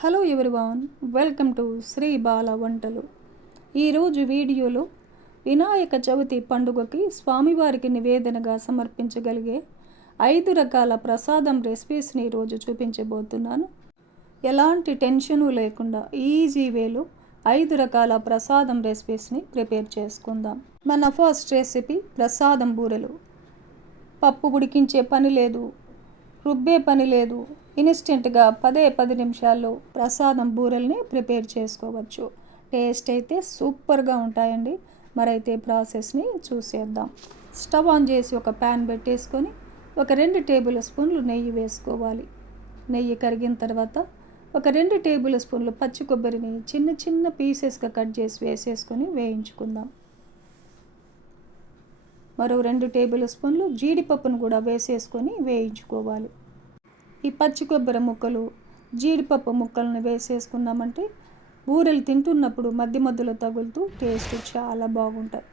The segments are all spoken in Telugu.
Hello everyone welcome to Sri Bala వంటలు. ఈరోజు వీడియోలో వినాయక చవితి పండుగకి స్వామివారికి నివేదనగా సమర్పించగలిగే ఐదు రకాల ప్రసాదం రెసిపీస్ని ఈరోజు చూపించబోతున్నాను. ఎలాంటి టెన్షను లేకుండా ఈజీ వేలో ఐదు రకాల ప్రసాదం రెసిపీస్ని ప్రిపేర్ చేసుకుందాం. మన ఫస్ట్ రెసిపీ ప్రసాదం బూరెలు. పప్పు ఉడికించే పని లేదు రుబ్బే పని లేదు ఇన్స్టెంట్గా పదే పది నిమిషాల్లో ప్రసాదం బూరెల్ని ప్రిపేర్ చేసుకోవచ్చు. టేస్ట్ అయితే సూపర్గా ఉంటాయండి. మరైతే ప్రాసెస్ని చూసేద్దాం. స్టవ్ ఆన్ చేసి ఒక ప్యాన్ పెట్టేసుకొని ఒక రెండు టేబుల్ స్పూన్లు నెయ్యి వేసుకోవాలి. నెయ్యి కరిగిన తర్వాత ఒక రెండు టేబుల్ స్పూన్లు పచ్చి కొబ్బరిని చిన్న చిన్న పీసెస్గా కట్ చేసి వేసేసుకొని వేయించుకుందాం. మరో రెండు టేబుల్ స్పూన్లు జీడిపప్పును కూడా వేసేసుకొని వేయించుకోవాలి. ఈ పచ్చి కొబ్బరి ముక్కలు జీడిపప్పు ముక్కలను వేసేసుకున్నామంటే బూరెలు తింటున్నప్పుడు మధ్య మధ్యలో తగులుతూ టేస్ట్ చాలా బాగుంటాయి.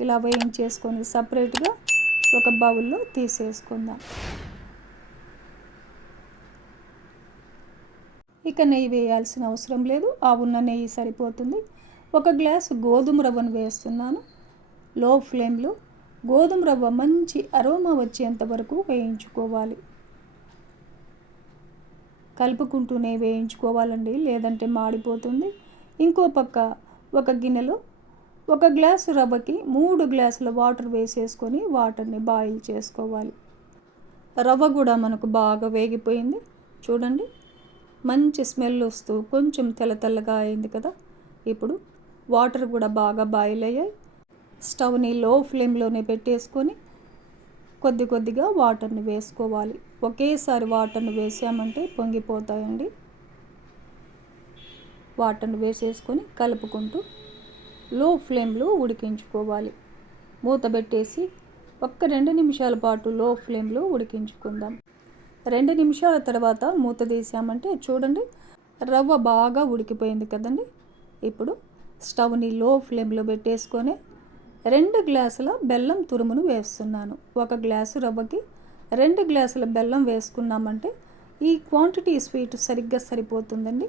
ఇలా వేయించేసుకొని సపరేట్గా ఒక బౌల్లో తీసేసుకుందాం. ఇక నెయ్యి వేయాల్సిన అవసరం లేదు. ఆ ఉన్న నెయ్యి సరిపోతుంది. ఒక గ్లాసు గోధుమ రవ్వను వేస్తున్నాను. లో ఫ్లేమ్లో గోధుమ రవ్వ మంచి అరోమా వచ్చేంత వరకు వేయించుకోవాలి. కలుపుకుంటూనే వేయించుకోవాలండి. లేదంటే మాడిపోతుంది. ఇంకో పక్క ఒక గిన్నెలో ఒక గ్లాసు రవ్వకి మూడు గ్లాసుల వాటర్ వేసేసుకొని వాటర్ని బాయిల్ చేసుకోవాలి. రవ్వ కూడా మనకు బాగా వేగిపోయింది. చూడండి మంచి స్మెల్ వస్తూ కొంచెం తెల్ల తెల్లగా అయింది కదా. ఇప్పుడు వాటర్ కూడా బాగా బాయిల్ అయ్యాయి. స్టవ్ని లో ఫ్లేమ్లోనే పెట్టేసుకొని కొద్ది కొద్దిగా వాటర్ని వేసుకోవాలి. ఒకేసారి వాటర్ని వేసామంటే పొంగిపోతాయండి. వాటర్ని వేసేసుకొని కలుపుకుంటూ లో ఫ్లేమ్లో ఉడికించుకోవాలి. మూత పెట్టేసి ఒక్క రెండు నిమిషాల పాటు లో ఫ్లేమ్లో ఉడికించుకుందాం. రెండు నిమిషాల తర్వాత మూత తీసామంటే చూడండి రవ్వ బాగా ఉడికిపోయింది కదండి. ఇప్పుడు స్టవ్ని లో ఫ్లేమ్లో పెట్టేసుకొని రెండు గ్లాసుల బెల్లం తురుమును వేస్తున్నాను. ఒక గ్లాసు రవ్వకి రెండు గ్లాసుల బెల్లం వేసుకున్నామంటే ఈ క్వాంటిటీ స్వీట్ సరిగ్గా సరిపోతుందండి.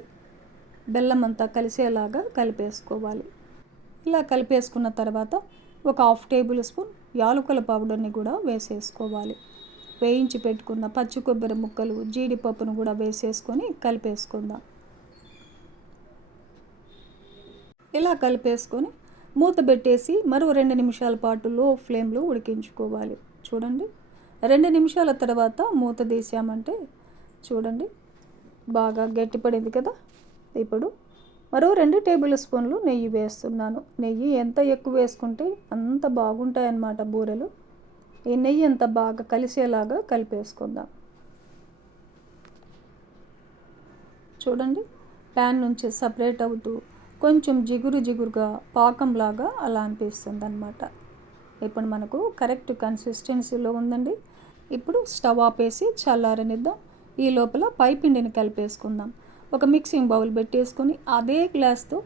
బెల్లం అంతా కలిసేలాగా కలిపేసుకోవాలి. ఇలా కలిపేసుకున్న తర్వాత ఒక హాఫ్ టేబుల్ స్పూన్ యాలకుల పౌడర్ని కూడా వేసేసుకోవాలి. వేయించి పెట్టుకున్న పచ్చి కొబ్బరి ముక్కలు జీడిపప్పును కూడా వేసేసుకొని కలిపేసుకుందాం. ఇలా కలిపేసుకొని మూత పెట్టేసి మరో రెండు నిమిషాల పాటు లో ఫ్లేమ్లో ఉడికించుకోవాలి. చూడండి. రెండు నిమిషాల తర్వాత మూత తీసామంటే చూడండి బాగా గట్టిపడింది కదా. ఇప్పుడు మరో రెండు టేబుల్ స్పూన్లు నెయ్యి వేస్తున్నాను. నెయ్యి ఎంత ఎక్కువ వేసుకుంటే అంత బాగుంటాయన్నమాట బూరెలు. ఈ నెయ్యి అంత బాగా కలిసేలాగా కలిపేసుకుందాం. చూడండి ప్యాన్ నుంచి సపరేట్ అవుతూ కొంచెం జిగురు జిగురుగా పాకంలాగా అలా అనిపిస్తుంది అనమాట ఇప్పుడు మనకు కరెక్ట్ కన్సిస్టెన్సీలో ఉందండి. ఇప్పుడు స్టవ్ ఆపేసి చల్లారనిద్దాం. ఈ లోపల పైపిండిని కలిపేసుకుందాం. ఒక మిక్సింగ్ బౌల్ పెట్టేసుకొని అదే గ్లాస్తో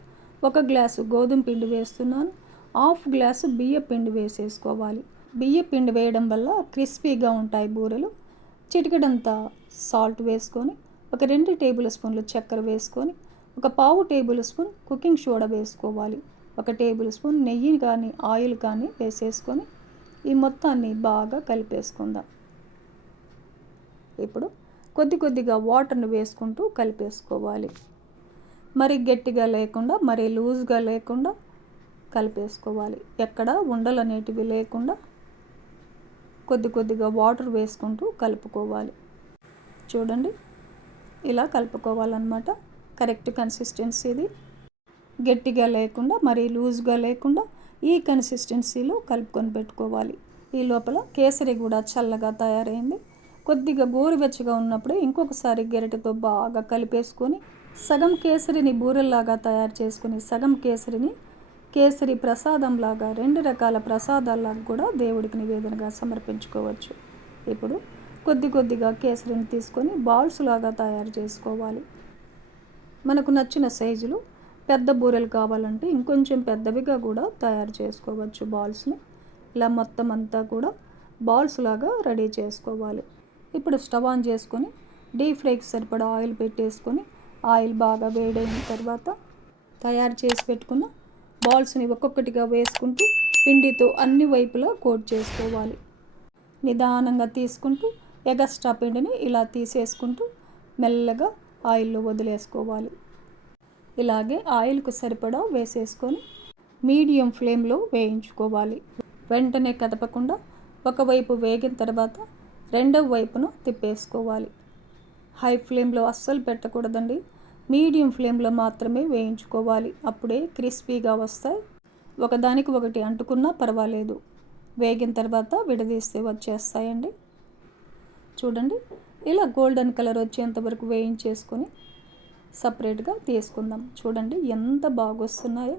ఒక గ్లాసు గోధుమ పిండి వేస్తున్నాను. హాఫ్ గ్లాసు బియ్య పిండి వేసేసుకోవాలి. బియ్య పిండి వేయడం వల్ల క్రిస్పీగా ఉంటాయి బూరెలు. చిటికడంత సాల్ట్ వేసుకొని ఒక రెండు టేబుల్ స్పూన్లు చక్కెర వేసుకొని ఒక పావు టేబుల్ స్పూన్ కుకింగ్ సోడా వేసుకోవాలి. ఒక టేబుల్ స్పూన్ నెయ్యి కానీ ఆయిల్ కానీ వేసేసుకొని ఈ మొత్తాన్ని బాగా కలిపేసుకుందాం. ఇప్పుడు కొద్ది కొద్దిగా వాటర్ని వేసుకుంటూ కలిపేసుకోవాలి. మరి గట్టిగా లేకుండా మరి లూజ్గా లేకుండా కలిపేసుకోవాలి. ఎక్కడ ఉండలు అనేటివి లేకుండా కొద్ది కొద్దిగా వాటర్ వేసుకుంటూ కలుపుకోవాలి. చూడండి ఇలా కలుపుకోవాలన్నమాట. కరెక్ట్ కన్సిస్టెన్సీది గట్టిగా లేకుండా మరీ లూజ్గా లేకుండా ఈ కన్సిస్టెన్సీలో కలుపుకొని పెట్టుకోవాలి. ఈ లోపల కేసరి కూడా చల్లగా తయారైంది. కొద్దిగా గోరువెచ్చగా ఉన్నప్పుడు ఇంకొకసారి గెరటితో బాగా కలిపేసుకొని సగం కేసరిని బూరెల్లాగా తయారు చేసుకుని సగం కేసరిని కేసరి ప్రసాదంలాగా రెండు రకాల ప్రసాదాల్లాగా కూడా దేవుడికి నివేదనగా సమర్పించుకోవచ్చు. ఇప్పుడు కొద్ది కొద్దిగా కేసరిని తీసుకొని బాల్స్ లాగా తయారు చేసుకోవాలి. మనకు నచ్చిన సైజులు పెద్ద బూరెలు కావాలంటే ఇంకొంచెం పెద్దవిగా కూడా తయారు చేసుకోవచ్చు బాల్స్ని. ఇలా మొత్తం అంతా కూడా బాల్స్ లాగా రెడీ చేసుకోవాలి. ఇప్పుడు స్టవ్ ఆన్ చేసుకొని డీప్ ఫ్రైకి సరిపడా ఆయిల్ పెట్టేసుకొని ఆయిల్ బాగా వేడైన తర్వాత తయారు చేసి పెట్టుకున్న బాల్స్ని ఒక్కొక్కటిగా వేసుకుంటూ పిండితో అన్ని వైపులా కోట్ చేసుకోవాలి. నిదానంగా తీసుకుంటూ ఎగస్ట్రా పిండిని ఇలా తీసేసుకుంటూ మెల్లగా ఆయిల్లో వదిలేసుకోవాలి. ఇలాగే ఆయిల్కు సరిపడా వేసేసుకొని మీడియం ఫ్లేమ్లో వేయించుకోవాలి. వెంటనే కదపకుండా ఒకవైపు వేగిన తర్వాత రెండవ వైపును తిప్పేసుకోవాలి. హై ఫ్లేమ్లో అస్సలు పెట్టకూడదండి. మీడియం ఫ్లేమ్లో మాత్రమే వేయించుకోవాలి. అప్పుడే క్రిస్పీగా వస్తాయి. ఒకదానికి ఒకటి అంటుకున్నా పర్వాలేదు. వేగిన తర్వాత విడదీస్తే వచ్చేస్తాయండి. చూడండి. ఇలా గోల్డెన్ కలర్ వచ్చేంత వరకు వేయించేసుకొని సపరేట్గా తీసుకుందాం. చూడండి ఎంత బాగా వస్తున్నాయో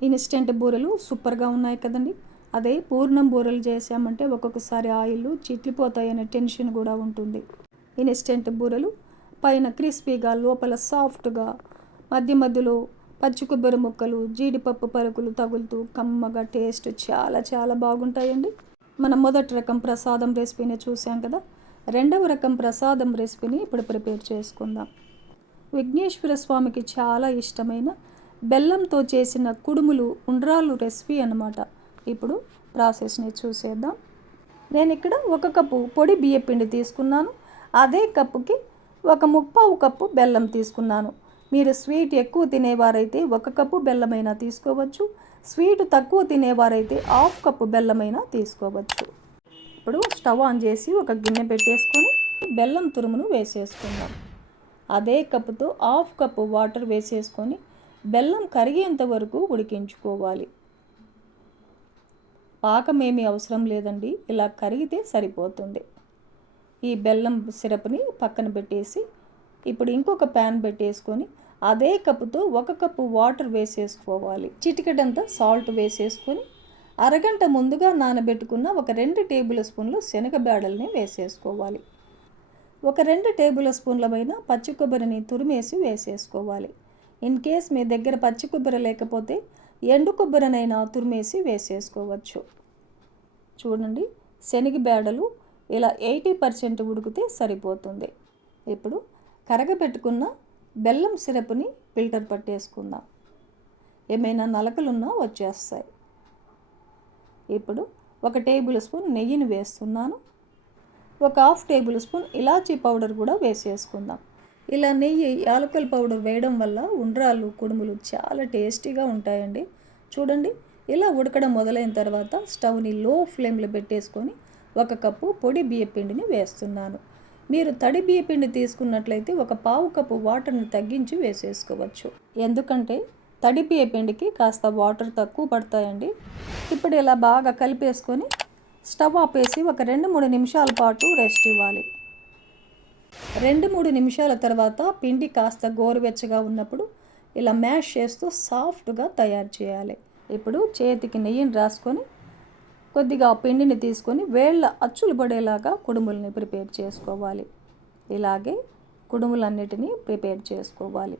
ఇన్స్టెంట్ బూరెలు సూపర్గా ఉన్నాయి కదండి. అదే పూర్ణం బూరెలు చేసామంటే ఒక్కొక్కసారి ఆయిల్ చిట్లిపోతాయనే టెన్షన్ కూడా ఉంటుంది. ఇన్స్టెంట్ బూరెలు పైన క్రిస్పీగా లోపల సాఫ్ట్గా మధ్య మధ్యలో పచ్చి కొబ్బరి ముక్కలు జీడిపప్పు పరుకులు తగులుతూ కమ్మగా టేస్ట్ చాలా చాలా బాగుంటాయండి. మనం మొదటి రకం ప్రసాదం రెసిపీని చూసాం కదా? రెండవ రకం ప్రసాదం రెసిపీని ఇప్పుడు ప్రిపేర్ చేసుకుందాం. విఘ్నేశ్వర స్వామికి చాలా ఇష్టమైన బెల్లంతో చేసిన కుడుములు ఉండ్రాలు రెసిపీ అన్నమాట. ఇప్పుడు ప్రాసెస్ని చూసేద్దాం. నేను ఇక్కడ ఒక కప్పు పొడి బియ్యపిండి తీసుకున్నాను. అదే కప్పుకి ఒక ముప్పావు కప్పు బెల్లం తీసుకున్నాను. మీరు స్వీట్ ఎక్కువ తినేవారైతే ఒక కప్పు బెల్లమైనా తీసుకోవచ్చు. స్వీట్ తక్కువ తినేవారైతే హాఫ్ కప్పు బెల్లమైనా తీసుకోవచ్చు. ఇప్పుడు స్టవ్ ఆన్ చేసి ఒక గిన్నె పెట్టేసుకొని బెల్లం తురుమును వేసేసుకుందాం. అదే కప్పుతో హాఫ్ కప్పు వాటర్ వేసేసుకొని బెల్లం కరిగేంత వరకు ఉడికించుకోవాలి. పాకం ఏమీ అవసరం లేదండి. ఇలా కరిగితే సరిపోతుంది. ఈ బెల్లం సిరప్ని పక్కన పెట్టేసి ఇప్పుడు ఇంకొక ప్యాన్ పెట్టేసుకొని అదే కప్పుతో ఒక కప్పు వాటర్ వేసేసుకోవాలి. చిటికెడంతా సాల్ట్ వేసేసుకొని అరగంట ముందుగా నానబెట్టుకున్న ఒక రెండు టేబుల్ స్పూన్లు శనగబేడల్ని వేసేసుకోవాలి. ఒక రెండు టేబుల్ స్పూన్ల పైన పచ్చి కొబ్బరిని తురిమేసి వేసేసుకోవాలి. ఇన్ కేస్ మీ దగ్గర పచ్చి కొబ్బరి లేకపోతే ఎండు కొబ్బరినైనా తురిమేసి వేసేసుకోవచ్చు. చూడండి శనగ బేడలు ఇలా ఎయిటీ పర్సెంట్ ఉడికితే సరిపోతుంది. ఇప్పుడు కరగబెట్టుకున్న బెల్లం సిరప్ని ఫిల్టర్ పట్టేసుకుందాం. ఏమైనా నలకలున్నా వచ్చేస్తాయి. ఇప్పుడు ఒక టేబుల్ స్పూన్ నెయ్యిని వేస్తున్నాను. ఒక హాఫ్ టేబుల్ స్పూన్ ఇలాచీ పౌడర్ కూడా వేసేసుకుందాం. ఇలా నెయ్యి యాలకల పౌడర్ వేయడం వల్ల ఉండ్రాలు కుడుములు చాలా టేస్టీగా ఉంటాయండి. చూడండి ఇలా ఉడకడం మొదలైన తర్వాత స్టవ్ని లో ఫ్లేమ్లో పెట్టేసుకొని ఒక కప్పు పొడి బియ్యపిండిని వేస్తున్నాను. మీరు తడి బియ్యపిండి తీసుకున్నట్లయితే ఒక పావు కప్పు వాటర్ని తగ్గించి వేసేసుకోవచ్చు. ఎందుకంటే తడి బియ్యపిండికి కాస్త వాటర్ తక్కువ పడతాయండి. ఇప్పుడు ఇలా బాగా కలిపేసుకొని స్టవ్ ఆపేసి ఒక రెండు మూడు నిమిషాల పాటు రెస్ట్ ఇవ్వాలి. రెండు మూడు నిమిషాల తర్వాత పిండి కాస్త గోరువెచ్చగా ఉన్నప్పుడు ఇలా మ్యాష్ చేస్తూ సాఫ్ట్గా తయారు చేయాలి. ఇప్పుడు చేతికి నెయ్యిని రాసుకొని కొద్దిగా పిండిని తీసుకొని వేళ్ళ అచ్చులు పడేలాగా కుడుములని ప్రిపేర్ చేసుకోవాలి. ఇలాగే కుడుములన్నిటినీ ప్రిపేర్ చేసుకోవాలి.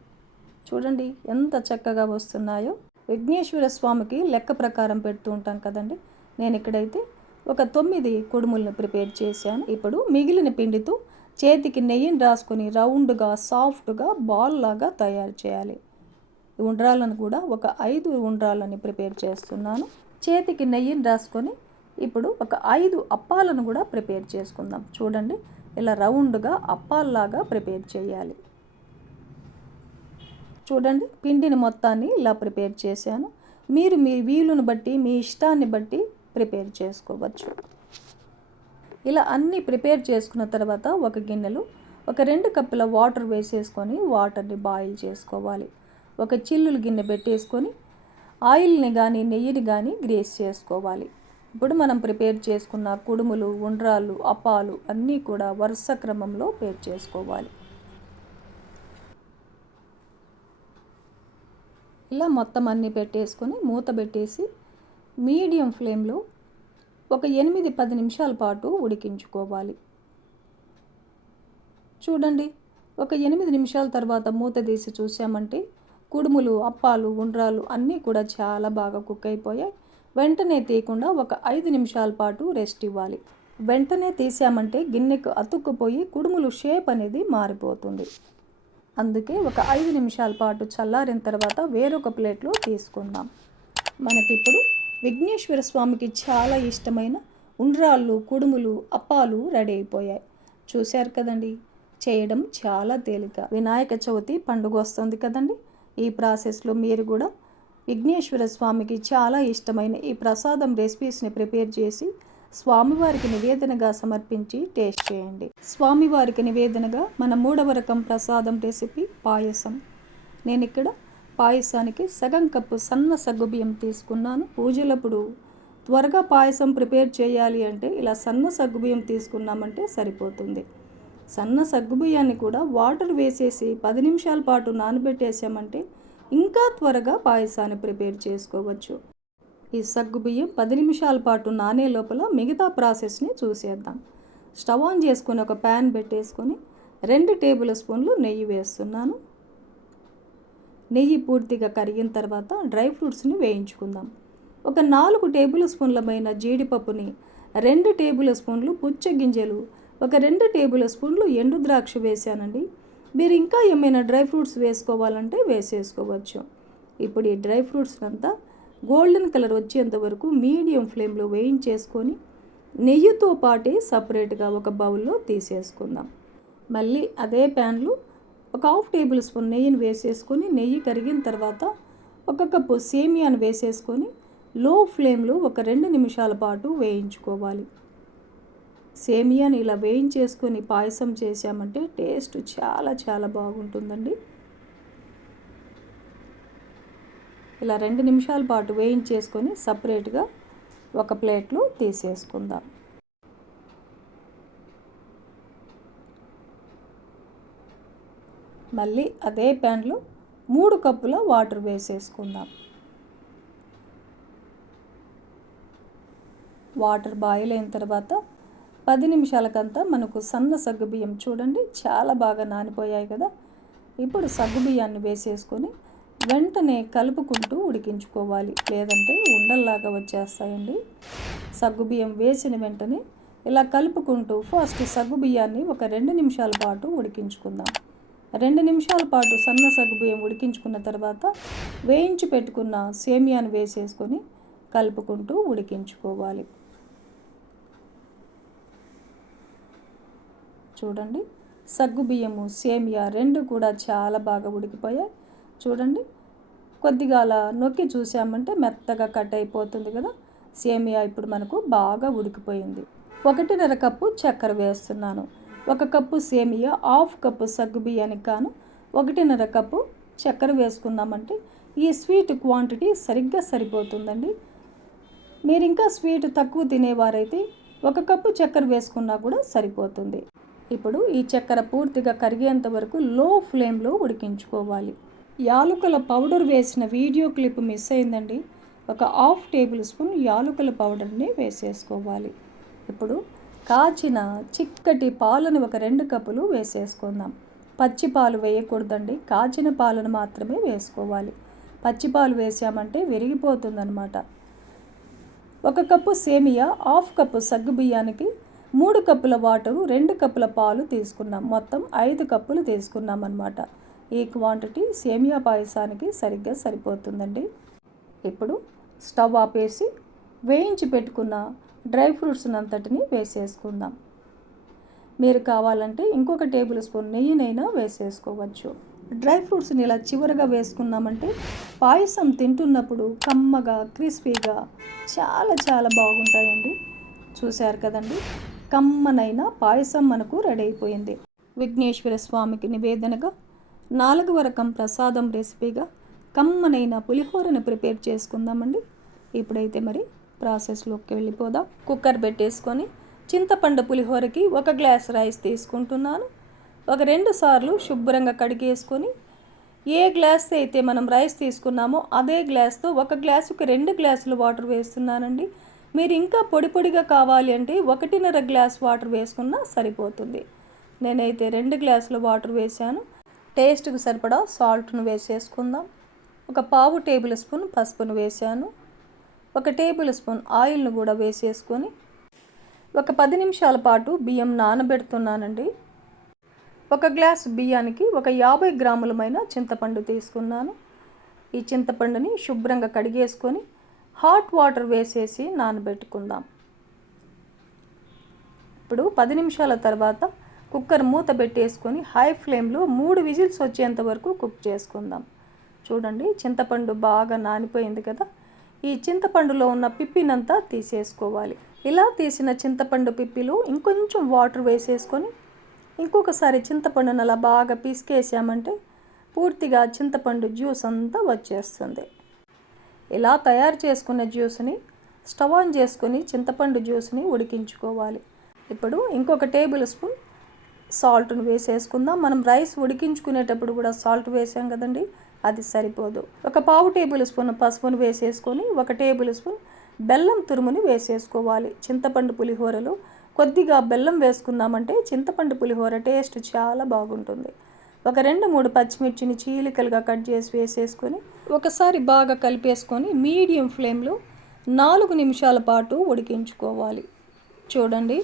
చూడండి ఎంత చక్కగా వస్తున్నాయో. విఘ్నేశ్వర స్వామికి లెక్క ప్రకారం పెడుతూ ఉంటాం కదండి. నేను ఇక్కడైతే ఒక తొమ్మిది కుడుములను ప్రిపేర్ చేశాను. ఇప్పుడు మిగిలిన పిండితో చేతికి నెయ్యిని రాసుకొని రౌండ్గా సాఫ్ట్గా బాల్ లాగా తయారు చేయాలి. ఉండ్రాలను కూడా ఒక ఐదు ఉండ్రాలని ప్రిపేర్ చేస్తున్నాను. చేతికి నెయ్యిని రాసుకొని ఇప్పుడు ఒక ఐదు అప్పాలను కూడా ప్రిపేర్ చేసుకుందాం. చూడండి ఇలా రౌండ్గా అప్పాల్లాగా ప్రిపేర్ చేయాలి. చూడండి పిండిని మొత్తాన్ని ఇలా ప్రిపేర్ చేశాను. మీరు మీ వీలును బట్టి మీ ఇష్టాన్ని బట్టి ప్రిపేర్ చేసుకోవచ్చు. ఇలా అన్నీ ప్రిపేర్ చేసుకున్న తర్వాత ఒక గిన్నెలు ఒక రెండు కప్పుల వాటర్ వేసేసుకొని వాటర్ని బాయిల్ చేసుకోవాలి. ఒక చిల్లులు గిన్నె పెట్టేసుకొని ఆయిల్ని కానీ నెయ్యిని కానీ గ్రేస్ చేసుకోవాలి. ఇప్పుడు మనం ప్రిపేర్ చేసుకున్న కుడుములు ఉండ్రాలు అప్పాలు అన్నీ కూడా వరుస క్రమంలో పేర్ చేసుకోవాలి. ఇలా మొత్తం అన్నీ పెట్టేసుకొని మూత పెట్టేసి మీడియం ఫ్లేమ్లో ఒక ఎనిమిది పది నిమిషాల పాటు ఉడికించుకోవాలి. చూడండి ఒక ఎనిమిది నిమిషాల తర్వాత మూత తీసి చూసామంటే కుడుములు అప్పాలు ఉండ్రాలు అన్నీ కూడా చాలా బాగా కుక్ అయిపోయాయి. వెంటనే తీయకుండా ఒక ఐదు నిమిషాల పాటు రెస్ట్ ఇవ్వాలి. వెంటనే తీసామంటే గిన్నెకు అతుక్కుపోయి కుడుములు షేప్ అనేది మారిపోతుంది. అందుకే ఒక ఐదు నిమిషాల పాటు చల్లారిన తర్వాత వేరొక ప్లేట్లో తీసుకుందాం. మనకిప్పుడు విఘ్నేశ్వర స్వామికి చాలా ఇష్టమైన ఉండ్రాళ్ళు కుడుములు అప్పాలు రెడీ అయిపోయాయి. చూశారు కదండి? చేయడం చాలా తేలిక. వినాయక చవితి పండుగ వస్తుంది కదండి? ఈ ప్రాసెస్లో మీరు కూడా విఘ్నేశ్వర స్వామికి చాలా ఇష్టమైన ఈ ప్రసాదం రెసిపీస్ని ప్రిపేర్ చేసి స్వామివారికి నివేదనగా సమర్పించి టేస్ట్ చేయండి. స్వామివారికి నివేదనగా మన మూడవ రకం ప్రసాదం రెసిపీ పాయసం. నేను ఇక్కడ పాయసానికి సగం కప్పు సన్న సగ్గుబియ్యం తీసుకున్నాను. పూజలప్పుడు త్వరగా పాయసం ప్రిపేర్ చేయాలి అంటే ఇలా సన్న సగ్గుబియ్యం తీసుకున్నామంటే సరిపోతుంది. సన్న సగ్గుబియ్యాన్ని కూడా వాటర్ వేసేసి పది నిమిషాల పాటు నానబెట్టేసామంటే ఇంకా త్వరగా పాయసాన్ని ప్రిపేర్ చేసుకోవచ్చు. ఈ సగ్గుబియ్యం పది నిమిషాల పాటు నానే లోపల మిగతా ప్రాసెస్ని చూసేద్దాం. స్టవ్ ఆన్ చేసుకొని ఒక ప్యాన్ పెట్టేసుకొని రెండు టేబుల్ స్పూన్లు నెయ్యి వేస్తున్నాను. నెయ్యి పూర్తిగా కరిగిన తర్వాత డ్రై ఫ్రూట్స్ని వేయించుకుందాం. ఒక నాలుగు టేబుల్ స్పూన్లమైన జీడిపప్పుని రెండు టేబుల్ స్పూన్లు పుచ్చ గింజలు ఒక రెండు టేబుల్ స్పూన్లు ఎండు ద్రాక్ష వేసానండి మీరు ఇంకా ఏమైనా డ్రై ఫ్రూట్స్ వేసుకోవాలంటే వేసేసుకోవచ్చు. ఇప్పుడు ఈ డ్రై ఫ్రూట్స్ అంతా గోల్డెన్ కలర్ వచ్చేంత వరకు మీడియం ఫ్లేమ్లో వేయించేసుకొని నెయ్యితో పాటే సపరేట్గా ఒక బౌల్లో తీసేసుకుందాం. మళ్ళీ అదే ప్యాన్లు ఒక హాఫ్ టేబుల్ స్పూన్ నెయ్యిని వేసేసుకొని నెయ్యి కరిగిన తర్వాత ఒక కప్పు సేమియాను వేసేసుకొని లో ఫ్లేమ్లో ఒక రెండు నిమిషాల పాటు వేయించుకోవాలి. సేమియాని ఇలా వేయించేసుకొని పాయసం చేసామంటే టేస్ట్ చాలా చాలా బాగుంటుందండి. ఇలా రెండు నిమిషాల పాటు వేయించేసుకొని సపరేట్గా ఒక ప్లేట్లో తీసేసుకుందాం. మళ్ళీ అదే ప్యాన్లో మూడు కప్పుల వాటర్ వేసేసుకుందాం. వాటర్ బాయిల్ అయిన తర్వాత పది నిమిషాలకంతా మనకు సన్న సగ్గుబియ్యం చూడండి చాలా బాగా నానిపోయాయి కదా. ఇప్పుడు సగ్గుబియ్యాన్ని వేసేసుకొని వెంటనే కలుపుకుంటూ ఉడికించుకోవాలి. లేదంటే ఉండల్లాగా వచ్చేస్తాయండి. సగ్గుబియ్యం వేసిన వెంటనే ఇలా కలుపుకుంటూ ఫస్ట్ సగ్గుబియ్యాన్ని ఒక రెండు నిమిషాల పాటు ఉడికించుకుందాం. రెండు నిమిషాల పాటు సన్న సగ్గుబియ్యం ఉడికించుకున్న తర్వాత వేయించి పెట్టుకున్న సేమియాను వేసేసుకొని కలుపుకుంటూ ఉడికించుకోవాలి. చూడండి సగ్గుబియ్యము సేమియా రెండు కూడా చాలా బాగా ఉడికిపోయాయి. చూడండి కొద్దిగా అలా నొక్కి చూసామంటే మెత్తగా కట్ అయిపోతుంది కదా. సేమియా ఇప్పుడు మనకు బాగా ఉడికిపోయింది. ఒకటిన్నర కప్పు చక్కెర వేస్తున్నాను. ఒక కప్పు సేమియా హాఫ్ కప్పు సగ్గు బియ్యానికి కాను ఒకటిన్నర కప్పు చక్కెర వేసుకున్నామంటే ఈ స్వీట్ క్వాంటిటీ సరిగ్గా సరిపోతుందండి. మీరు ఇంకా స్వీట్ తక్కువ తినేవారైతే ఒక కప్పు చక్కెర వేసుకున్నా కూడా సరిపోతుంది. ఇప్పుడు ఈ చక్కెర పూర్తిగా కరిగేంత వరకు లో ఫ్లేమ్లో ఉడికించుకోవాలి. యాలుకల పౌడర్ వేసిన వీడియో క్లిప్ మిస్ అయిందండి. ఒక హాఫ్ టేబుల్ స్పూన్ యాలుకల పౌడర్ని వేసేసుకోవాలి. ఇప్పుడు కాచిన చిక్కటి పాలను ఒక రెండు కప్పులు వేసేసుకుందాం. పచ్చి పాలు వేయకూడదండి. కాచిన పాలను మాత్రమే వేసుకోవాలి. పచ్చి పాలు వేసామంటే విరిగిపోతుందనమాట ఒక కప్పు సేమియా హాఫ్ కప్పు సగ్గు బియ్యానికి మూడు కప్పుల వాటరు రెండు కప్పుల పాలు తీసుకున్నాం. మొత్తం ఐదు కప్పులు తీసుకున్నాం అనమాట ఈ క్వాంటిటీ సేమియా పాయసానికి సరిగ్గా సరిపోతుందండి. ఇప్పుడు స్టవ్ ఆపేసి వేయించి పెట్టుకున్న డ్రై ఫ్రూట్స్ అంతటిని వేసేసుకుందాం. మీరు కావాలంటే ఇంకొక టేబుల్ స్పూన్ నెయ్యినైనా వేసేసుకోవచ్చు. డ్రై ఫ్రూట్స్ని ఇలా చివరగా వేసుకున్నామంటే పాయసం తింటున్నప్పుడు కమ్మగా క్రిస్పీగా చాలా చాలా బాగుంటాయండి. చూశారు కదండి? కమ్మనైన పాయసం మనకు రెడీ అయిపోయింది విఘ్నేశ్వర స్వామికి నివేదనగా నాలుగవ రకం ప్రసాదం రెసిపీగా కమ్మనైన పులిహోరను ప్రిపేర్ చేసుకుందామండి. ఇప్పుడైతే మరి ప్రాసెస్లోకి వెళ్ళిపోదాం. కుక్కర్ పెట్టేసుకొని చింతపండు పులిహోరకి ఒక గ్లాస్ రైస్ తీసుకుంటున్నాను. ఒక రెండు సార్లు శుభ్రంగా కడిగేసుకొని ఏ గ్లాస్ అయితే మనం రైస్ తీసుకున్నామో అదే గ్లాస్తో ఒక గ్లాసుకి రెండు గ్లాసులు వాటర్ వేస్తున్నానండి. మీరు ఇంకా పొడి పొడిగా కావాలి అంటే ఒకటిన్నర గ్లాస్ వాటర్ వేసుకున్నా సరిపోతుంది. నేనైతే రెండు గ్లాసులు వాటర్ వేసాను టేస్ట్కి సరిపడా సాల్ట్ను వేసేసుకుందాం. ఒక పావు టేబుల్ స్పూన్ పసుపును వేసాను ఒక టేబుల్ స్పూన్ ఆయిల్ను కూడా వేసేసుకొని ఒక పది నిమిషాల పాటు బియ్యం నానబెడుతున్నానండి. ఒక గ్లాస్ బియ్యానికి ఒక యాభై గ్రాములమైన చింతపండు తీసుకున్నాను. ఈ చింతపండుని శుభ్రంగా కడిగేసుకొని హాట్ వాటర్ వేసేసి నానబెట్టుకుందాం. ఇప్పుడు పది నిమిషాల తర్వాత కుక్కర్ మూత పెట్టేసుకొని హై ఫ్లేమ్లో మూడు విజిల్స్ వచ్చేంత వరకు కుక్ చేసుకుందాం. చూడండి చింతపండు బాగా నానిపోయింది కదా. ఈ చింతపండులో ఉన్న పిప్పినంతా తీసేసుకోవాలి. ఇలా తీసిన చింతపండు పిప్పిలో ఇంకొంచెం వాటర్ వేసేసుకొని ఇంకొకసారి చింతపండును అలా బాగా పిసికేసామంటే పూర్తిగా చింతపండు జ్యూస్ అంతా వచ్చేస్తుంది. ఇలా తయారు చేసుకున్న జ్యూస్ని స్టవ్ ఆన్ చేసుకొని చింతపండు జ్యూస్ని ఉడికించుకోవాలి. ఇప్పుడు ఇంకొక టేబుల్ స్పూన్ సాల్ట్ను వేసేసుకుందాం. మనం రైస్ ఉడికించుకునేటప్పుడు కూడా సాల్ట్ వేసాం కదండి. అది సరిపోదు. ఒక పావు టేబుల్ స్పూన్ పసుపును వేసేసుకొని ఒక టేబుల్ స్పూన్ బెల్లం తురుముని వేసేసుకోవాలి. చింతపండు పులిహోరలో కొద్దిగా బెల్లం వేసుకున్నామంటే చింతపండు పులిహోర టేస్ట్ చాలా బాగుంటుంది. ఒక రెండు మూడు పచ్చిమిర్చిని చీలికలుగా కట్ చేసి వేసేసుకొని ఒకసారి బాగా కలిపేసుకొని మీడియం ఫ్లేమ్లో నాలుగు నిమిషాల పాటు ఉడికించుకోవాలి. చూడండి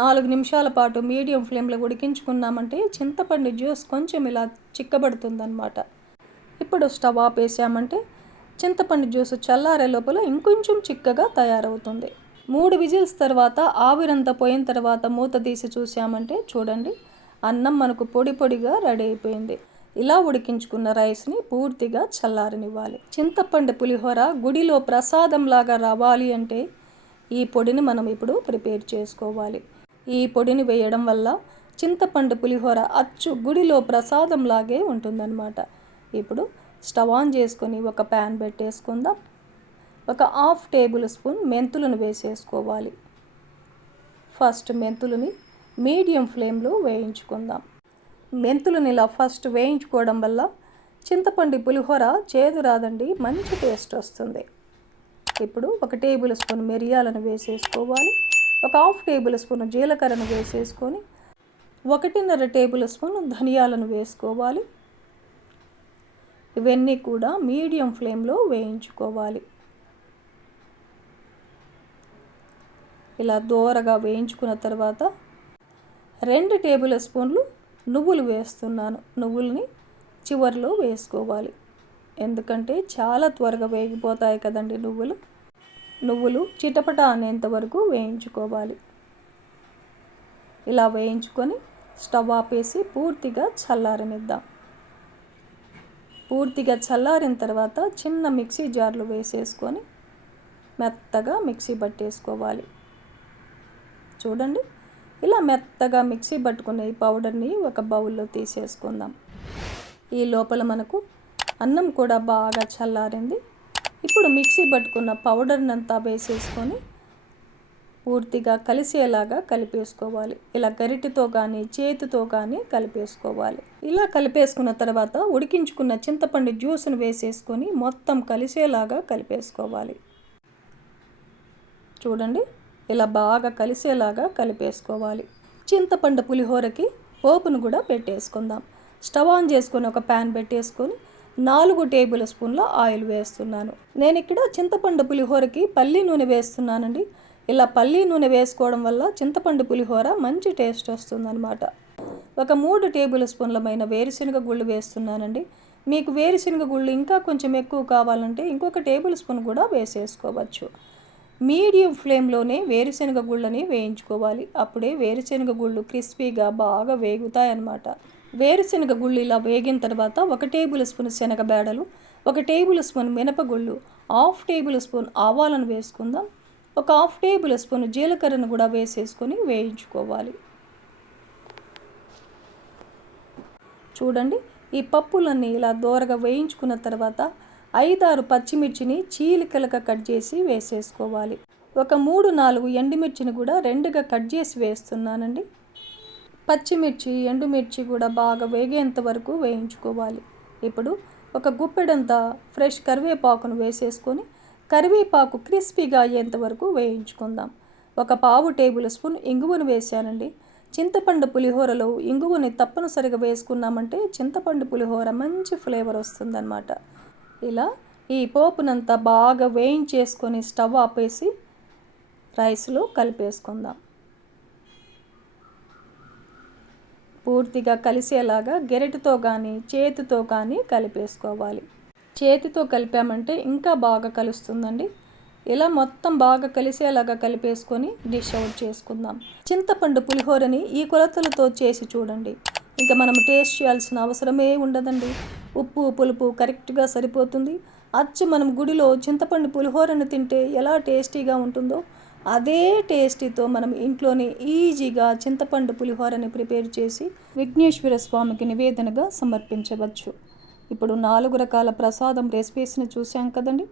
నాలుగు నిమిషాల పాటు మీడియం ఫ్లేమ్లో ఉడికించుకున్నామంటే చింతపండు జ్యూస్ కొంచెం ఇలా చిక్కబడుతుందన్నమాట. ఇప్పుడు స్టవ్ ఆపేసామంటే చింతపండు జ్యూస్ చల్లారే లోపల ఇంకొంచెం చిక్కగా తయారవుతుంది. మూడు విజిల్స్ తర్వాత ఆవిరంతా పోయిన తర్వాత మూత తీసి చూసామంటే చూడండి అన్నం మనకు పొడి పొడిగా రెడీ అయిపోయింది. ఇలా ఉడికించుకున్న రైస్ని పూర్తిగా చల్లారనివ్వాలి. చింతపండు పులిహోర గుడిలో ప్రసాదంలాగా రావాలి అంటే ఈ పొడిని మనం ఇప్పుడు ప్రిపేర్ చేసుకోవాలి. ఈ పొడిని వేయడం వల్ల చింతపండు పులిహోర అచ్చు గుడిలో ప్రసాదంలాగే ఉంటుందన్నమాట. ఇప్పుడు స్టవ్ ఆన్ చేసుకొని ఒక ప్యాన్ పెట్టేసుకుందాం. ఒక హాఫ్ టేబుల్ స్పూన్ మెంతులను వేసేసుకోవాలి. ఫస్ట్ మెంతులని మీడియం ఫ్లేమ్లో వేయించుకుందాం. మెంతులను ఇలా ఫస్ట్ వేయించుకోవడం వల్ల చింతపండు పులిహోర చేదు రాదండి మంచి టేస్ట్ వస్తుంది. ఇప్పుడు ఒక టేబుల్ స్పూన్ మిరియాలను వేసేసుకోవాలి. ఒక హాఫ్ టేబుల్ స్పూన్ జీలకర్రను వేసేసుకొని ఒకటిన్నర టేబుల్ స్పూన్ ధనియాలను వేసుకోవాలి. ఇవన్నీ కూడా మీడియం ఫ్లేమ్లో వేయించుకోవాలి. ఇలా దోరగా వేయించుకున్న తర్వాత రెండు టేబుల్ స్పూన్లు నువ్వులు వేస్తున్నాను. నువ్వుల్ని చివరిలో వేసుకోవాలి. ఎందుకంటే చాలా త్వరగా వేగిపోతాయి కదండి నువ్వులు. నువ్వులు చిటపట అనేంత వరకు వేయించుకోవాలి. ఇలా వేయించుకొని స్టవ్ ఆపేసి పూర్తిగా చల్లారనిద్దాం. పూర్తిగా చల్లారిన తర్వాత చిన్న మిక్సీ జార్లు వేసేసుకొని మెత్తగా మిక్సీ పట్టేసుకోవాలి చూడండి ఇలా మెత్తగా మిక్సీ పట్టుకున్న ఈ పౌడర్ని ఒక బౌల్లో తీసేసుకుందాం. ఈ లోపల మనకు అన్నం కూడా బాగా చల్లారింది. ఇప్పుడు మిక్సీ పట్టుకున్న పౌడర్ని అంతా వేసేసుకొని పూర్తిగా కలిసేలాగా కలిపేసుకోవాలి. ఇలా గరిటితో కానీ చేతితో కానీ కలిపేసుకోవాలి. ఇలా కలిపేసుకున్న తర్వాత ఉడికించుకున్న చింతపండు జ్యూస్ను వేసేసుకొని మొత్తం కలిసేలాగా కలిపేసుకోవాలి. చూడండి ఇలా బాగా కలిసేలాగా కలిపేసుకోవాలి. చింతపండు పులిహోరకి పోపును కూడా పెట్టేసుకుందాం. స్టవ్ ఆన్ చేసుకొని ఒక ప్యాన్ పెట్టేసుకొని నాలుగు టేబుల్ స్పూన్ల ఆయిల్ వేస్తున్నాను. నేను ఇక్కడ చింతపండు పులిహోరకి పల్లి నూనె వేస్తున్నానండి. ఇలా పల్లి నూనె వేసుకోవడం వల్ల చింతపండు పులిహోర మంచి టేస్ట్ వస్తుందన్నమాట. ఒక మూడు టేబుల్ స్పూన్లమైన వేరుశనగ గుళ్ళు వేస్తున్నానండి. మీకు వేరుశనగ గుళ్ళు ఇంకా కొంచెం ఎక్కువ కావాలంటే ఇంకొక టేబుల్ స్పూన్ కూడా వేసేసుకోవచ్చు. మీడియం ఫ్లేమ్లోనే వేరుశనగ గుళ్ళని వేయించుకోవాలి. అప్పుడే వేరుశనగ గుళ్ళు క్రిస్పీగా బాగా వేగుతాయన్నమాట. వేరుశనగ గుళ్ళు ఇలా వేగిన తర్వాత ఒక టేబుల్ స్పూన్ శనగ బేడలు ఒక టేబుల్ స్పూన్ మినపగుళ్ళు హాఫ్ టేబుల్ స్పూన్ ఆవాలను వేసుకుందాం. ఒక హాఫ్ టేబుల్ స్పూన్ జీలకర్రను కూడా వేసేసుకొని వేయించుకోవాలి. చూడండి ఈ పప్పులన్నీ ఇలా దోరగా వేయించుకున్న తర్వాత ఐదారు పచ్చిమిర్చిని చీలికలుగా కట్ చేసి వేసేసుకోవాలి. ఒక మూడు నాలుగు ఎండుమిర్చిని కూడా రెండుగా కట్ చేసి వేస్తున్నానండి. పచ్చిమిర్చి ఎండుమిర్చి కూడా బాగా వేగేంత వరకు వేయించుకోవాలి. ఇప్పుడు ఒక గుప్పెడంతా ఫ్రెష్ కరివేపాకును వేసేసుకొని కరివేపాకు క్రిస్పీగా అయ్యేంత వరకు వేయించుకుందాం. ఒక పావు టేబుల్ స్పూన్ ఇంగువను వేశానండి. చింతపండు పులిహోరలో ఇంగువని తప్పనిసరిగా వేసుకున్నామంటే చింతపండు పులిహోర మంచి ఫ్లేవర్ వస్తుందన్నమాట. ఇలా ఈ పోపునంతా బాగా వేయించేసుకొని స్టవ్ ఆపేసి రైస్లో కలిపేసుకుందాం. పూర్తిగా కలిసేలాగా గెరటితో కానీ చేతితో కానీ కలిపేసుకోవాలి. చేతితో కలిపామంటే ఇంకా బాగా కలుస్తుందండి. ఇలా మొత్తం బాగా కలిసేలాగా కలిపేసుకొని డిష్ అవుట్ చేసుకుందాం. చింతపండు పులిహోరని ఈ కొలతలతో చేసి చూడండి. ఇంకా మనం టేస్ట్ చేయాల్సిన అవసరమే ఉండదండి. ఉప్పు పులుపు కరెక్ట్గా సరిపోతుంది. అచ్చు మనం గుడిలో చింతపండు పులిహోరను తింటే ఎలా టేస్టీగా ఉంటుందో అదే టేస్టీతో మనం ఇంట్లోనే ఈజీగా చింతపండు పులిహోరని ప్రిపేర్ చేసి విఘ్నేశ్వర స్వామికి నివేదనగా సమర్పించవచ్చు. ఇప్పుడు నాలుగు రకాల ప్రసాదం రెసిపీస్ని చూసాం కదండి.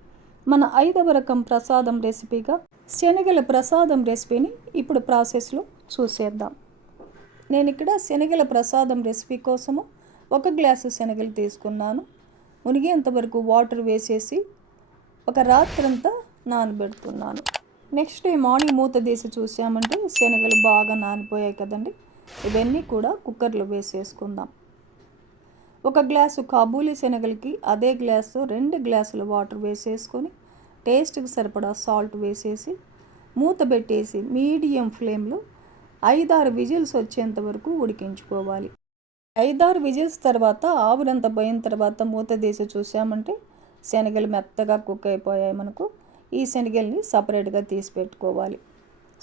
మన ఐదవ రకం ప్రసాదం రెసిపీగా శనగల ప్రసాదం రెసిపీని ఇప్పుడు ప్రాసెస్లో చూసేద్దాం. నేను ఇక్కడ శనగల ప్రసాదం రెసిపీ కోసము ఒక గ్లాసు శనగలు తీసుకున్నాను. మునిగేంతవరకు వాటర్ వేసేసి ఒక రాత్రంతా నానబెడుతున్నాను. నెక్స్ట్ డే మార్నింగ్ మూత తీసి చూసామంటే శనగలు బాగా నానిపోయాయి కదండి. ఇవన్నీ కూడా కుక్కర్లో వేసేసుకుందాం. ఒక గ్లాసు కాబూలీ శనగలకి అదే గ్లాసు రెండు గ్లాసుల వాటర్ వేసేసుకొని టేస్ట్కి సరిపడా సాల్ట్ వేసేసి మూత పెట్టేసి మీడియం ఫ్లేమ్లో ఐదారు విజిల్స్ వచ్చేంత వరకు ఉడికించుకోవాలి. ఐదారు విజిల్స్ తర్వాత ఆవిరంత పోయిన తర్వాత మూత తీసి చూసామంటే శనగలు మెత్తగా కుక్ అయిపోయాయి మనకు. ఈ శనగల్ని సపరేట్గా తీసి పెట్టుకోవాలి.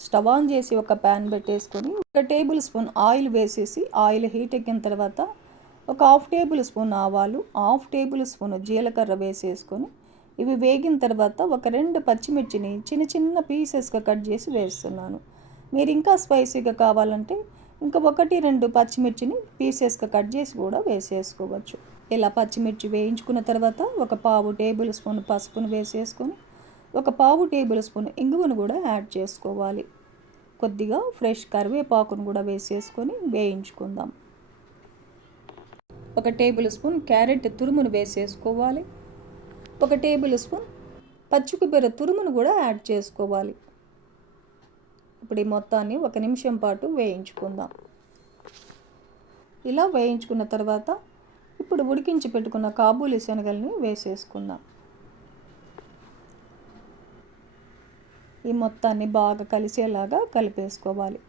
స్టవ్ ఆన్ చేసి ఒక ప్యాన్ పెట్టేసుకొని ఒక టేబుల్ స్పూన్ ఆయిల్ వేసేసి ఆయిల్ హీట్ ఎక్కిన తర్వాత ఒక హాఫ్ టేబుల్ స్పూన్ ఆవాలు హాఫ్ టేబుల్ స్పూన్ జీలకర్ర వేసేసుకొని ఇవి వేగిన తర్వాత ఒక రెండు పచ్చిమిర్చిని చిన్న చిన్న పీసెస్గా కట్ చేసి వేస్తున్నాను. మీరు ఇంకా స్పైసీగా కావాలంటే ఇంకా ఒకటి రెండు పచ్చిమిర్చిని పీసెస్గా కట్ చేసి కూడా వేసేసుకోవచ్చు. ఇలా పచ్చిమిర్చి వేయించుకున్న తర్వాత ఒక పావు టేబుల్ స్పూన్ పసుపును వేసేసుకొని ఒక పావు టేబుల్ స్పూన్ ఇంగువను కూడా యాడ్ చేసుకోవాలి. కొద్దిగా ఫ్రెష్ కరివేపాకును కూడా వేసేసుకొని వేయించుకుందాం. ఒక టేబుల్ స్పూన్ క్యారెట్ తురుమును వేసేసుకోవాలి. ఒక టేబుల్ స్పూన్ పచ్చి తురుమును కూడా యాడ్ చేసుకోవాలి. ఇప్పుడు ఈ మొత్తాన్ని ఒక నిమిషం పాటు వేయించుకుందాం. ఇలా వేయించుకున్న తర్వాత ఇప్పుడు ఉడికించి పెట్టుకున్న కాబూలి శనగల్ని వేసేసుకుందాం. ఈ మొత్తాన్ని బాగా కలిసేలాగా కలిపేసుకోవాలి.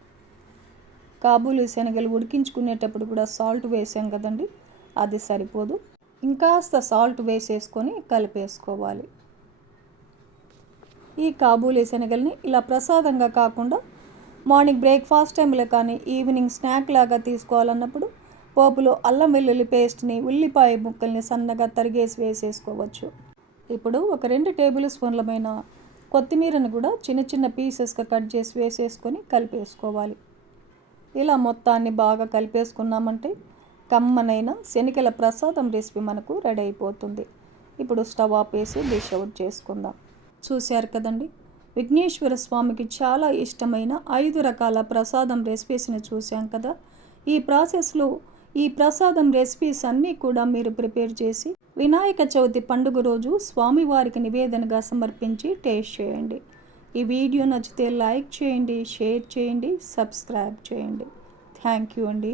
కాబూలి శనగలు ఉడికించుకునేటప్పుడు కూడా సాల్ట్ వేసాం కదండి అది సరిపోదు. ఇంకాస్త సాల్ట్ వేసేసుకొని కలిపేసుకోవాలి. ఈ కాబూలీ శనగల్ని ఇలా ప్రసాదంగా కాకుండా మార్నింగ్ బ్రేక్ఫాస్ట్ టైంలో కానీ ఈవినింగ్ స్నాక్ లాగా తీసుకోవాలన్నప్పుడు పోపులో అల్లం వెల్లుల్లి పేస్ట్ని ఉల్లిపాయ ముక్కల్ని సన్నగా తరిగేసి వేసేసుకోవచ్చు. ఇప్పుడు ఒక రెండు టేబుల్ స్పూన్లమైన కొత్తిమీరను కూడా చిన్న చిన్న పీసెస్గా కట్ చేసి వేసేసుకొని కలిపేసుకోవాలి. ఇలా మొత్తాన్ని బాగా కలిపేసుకున్నామంటే కమ్మనైన శనికల ప్రసాదం రెసిపీ మనకు రెడీ అయిపోతుంది. ఇప్పుడు స్టవ్ ఆపేసి డిష్ అవుట్ చేసుకుందాం. చూశారు కదండి? విఘ్నేశ్వర స్వామికి చాలా ఇష్టమైన ఐదు రకాల ప్రసాదం రెసిపీస్ని చూసాం కదా? ఈ ప్రాసెస్లో ఈ ప్రసాదం రెసిపీస్ అన్నీ కూడా మీరు ప్రిపేర్ చేసి వినాయక చవితి పండుగ రోజు స్వామివారికి నివేదనగా సమర్పించి టేస్ట్ చేయండి. ఈ వీడియో నచ్చితే లైక్ చేయండి షేర్ చేయండి సబ్స్క్రైబ్ చేయండి. థ్యాంక్ యూ అండి.